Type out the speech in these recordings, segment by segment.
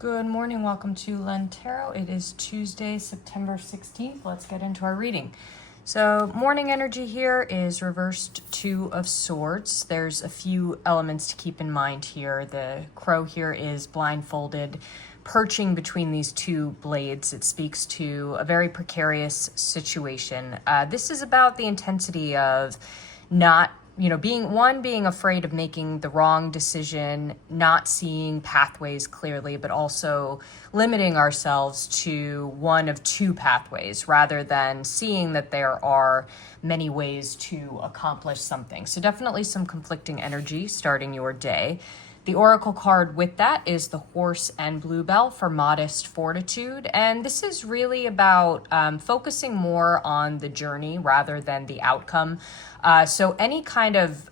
Good morning, welcome to Len Tarot. It is Tuesday, September 16th. Let's get into our reading. So morning energy here is reversed Two of Swords. There's a few elements to keep in mind here. The crow here is blindfolded, perching between these two blades. It speaks to a very precarious situation. This is about the intensity of not being afraid of making the wrong decision, not seeing pathways clearly, but also limiting ourselves to one of two pathways rather than seeing that there are many ways to accomplish something. So definitely some conflicting energy starting your day. The oracle card with that is the Horse and Bluebell for modest fortitude. And this is really about focusing more on the journey rather than the outcome. So any kind of,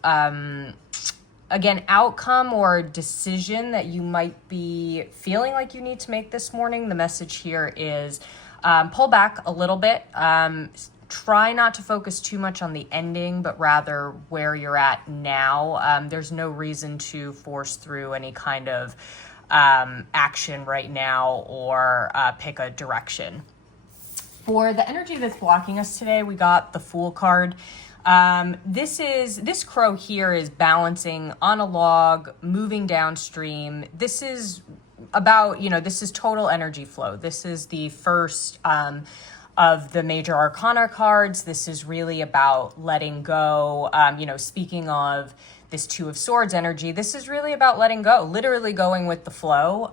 outcome or decision that you might be feeling like you need to make this morning, the message here is pull back a little bit. Try not to focus too much on the ending, but rather where you're at now. There's no reason to force through any kind of action right now or pick a direction. For the energy that's blocking us today, we got the Fool card. This crow here is balancing on a log, moving downstream. This is about, this is total energy flow. This is the first of the major arcana cards. This is really about letting go. Speaking of this Two of Swords energy, this is really about letting go, literally going with the flow.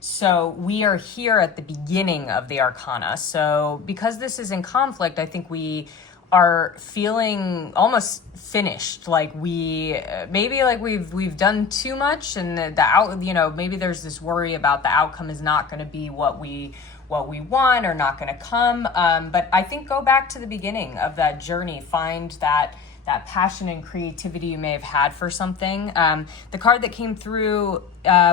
So we are here at the beginning of the arcana. So because this is in conflict, I think we are feeling almost finished, like we've done too much, and maybe there's this worry about the outcome is not going to be what we want or not going to come. But I think go back to the beginning of that journey, find that passion and creativity you may have had for something. The card that came through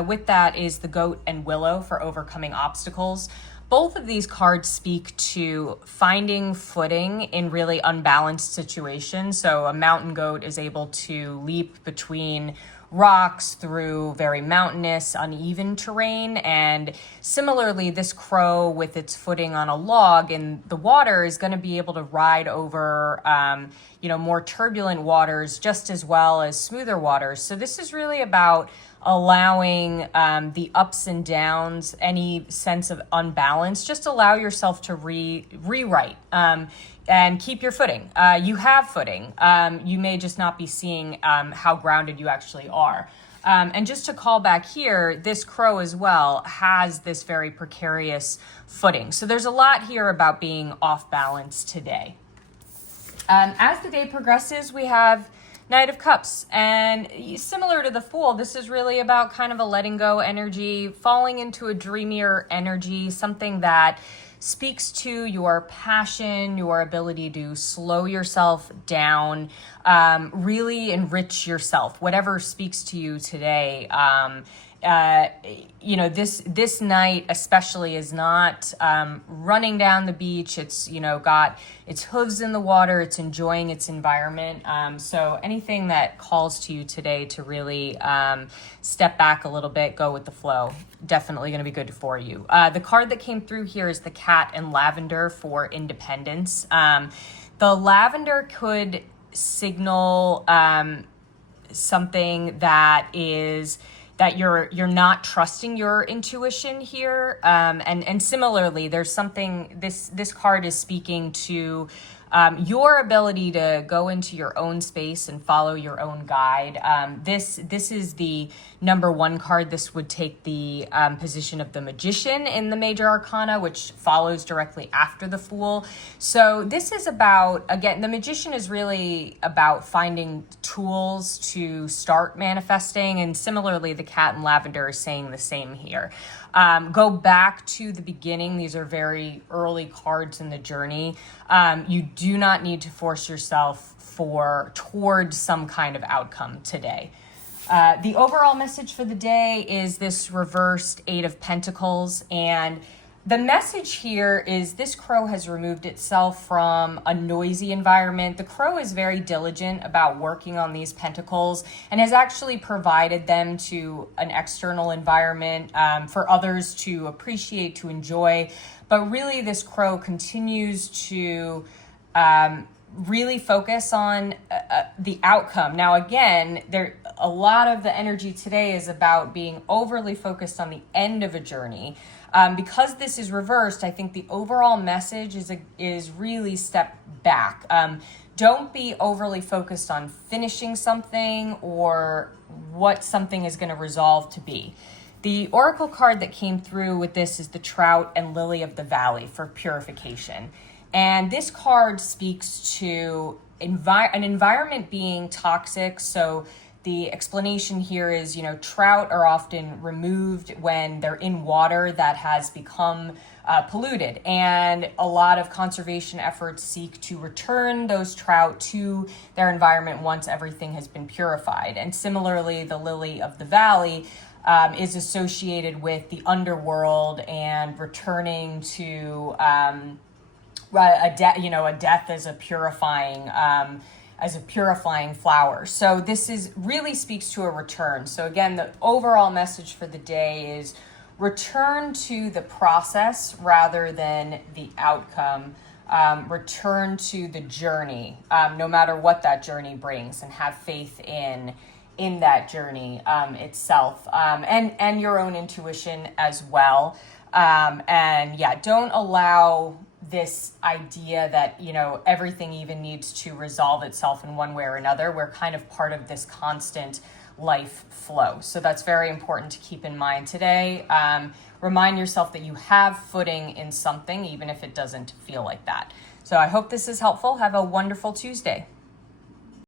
with that is the Goat and Willow for overcoming obstacles. Both of these cards speak to finding footing in really unbalanced situations. So a mountain goat is able to leap between rocks through very mountainous, uneven terrain. And similarly, this crow with its footing on a log in the water is going to be able to ride over, more turbulent waters just as well as smoother waters. So this is really about allowing the ups and downs, any sense of unbalance. Just allow yourself to rewrite and keep your footing. You have footing. You may just not be seeing how grounded you actually are. And just to call back here, this crow as well has this very precarious footing. So there's a lot here about being off balance today. As the day progresses, we have Knight of Cups, and similar to the Fool, this is really about kind of a letting go energy, falling into a dreamier energy, something that speaks to your passion, your ability to slow yourself down, really enrich yourself, whatever speaks to you today. This night especially is not running down the beach. It's, got its hooves in the water. It's enjoying its environment. So anything that calls to you today to really step back a little bit, go with the flow, definitely going to be good for you. The card that came through here is the Cat and Lavender for independence. The lavender could signal something that you're not trusting your intuition here. And similarly, there's something, this card is speaking to your ability to go into your own space and follow your own guide. This is the number one card. This would take the position of the Magician in the major arcana, which follows directly after the Fool. So this is about, again, the Magician is really about finding tools to start manifesting. And similarly, the Cat and Lavender is saying the same here. Go back to the beginning. These are very early cards in the journey. You do not need to force yourself towards some kind of outcome today. The overall message for the day is this reversed Eight of Pentacles, and The message here is this crow has removed itself from a noisy environment. The crow is very diligent about working on these pentacles and has actually provided them to an external environment for others to appreciate, to enjoy. But really, this crow continues to really focus on the outcome. Now, again, a lot of the energy today is about being overly focused on the end of a journey. Because this is reversed, I think the overall message is really step back. Don't be overly focused on finishing something or what something is going to resolve to be. The oracle card that came through with this is the Trout and Lily of the Valley for purification. And this card speaks to an environment being toxic. So the explanation here is, trout are often removed when they're in water that has become polluted. And a lot of conservation efforts seek to return those trout to their environment once everything has been purified. And similarly, the Lily of the Valley is associated with the underworld and returning to a death as a purifying flower. So this really speaks to a return. So again, the overall message for the day is return to the process rather than the outcome. Return to the journey, no matter what that journey brings, and have faith in that journey itself, and your own intuition as well. Don't allow this idea that, everything even needs to resolve itself in one way or another. We're kind of part of this constant life flow. So that's very important to keep in mind today. Remind yourself that you have footing in something, even if it doesn't feel like that. So I hope this is helpful. Have a wonderful Tuesday.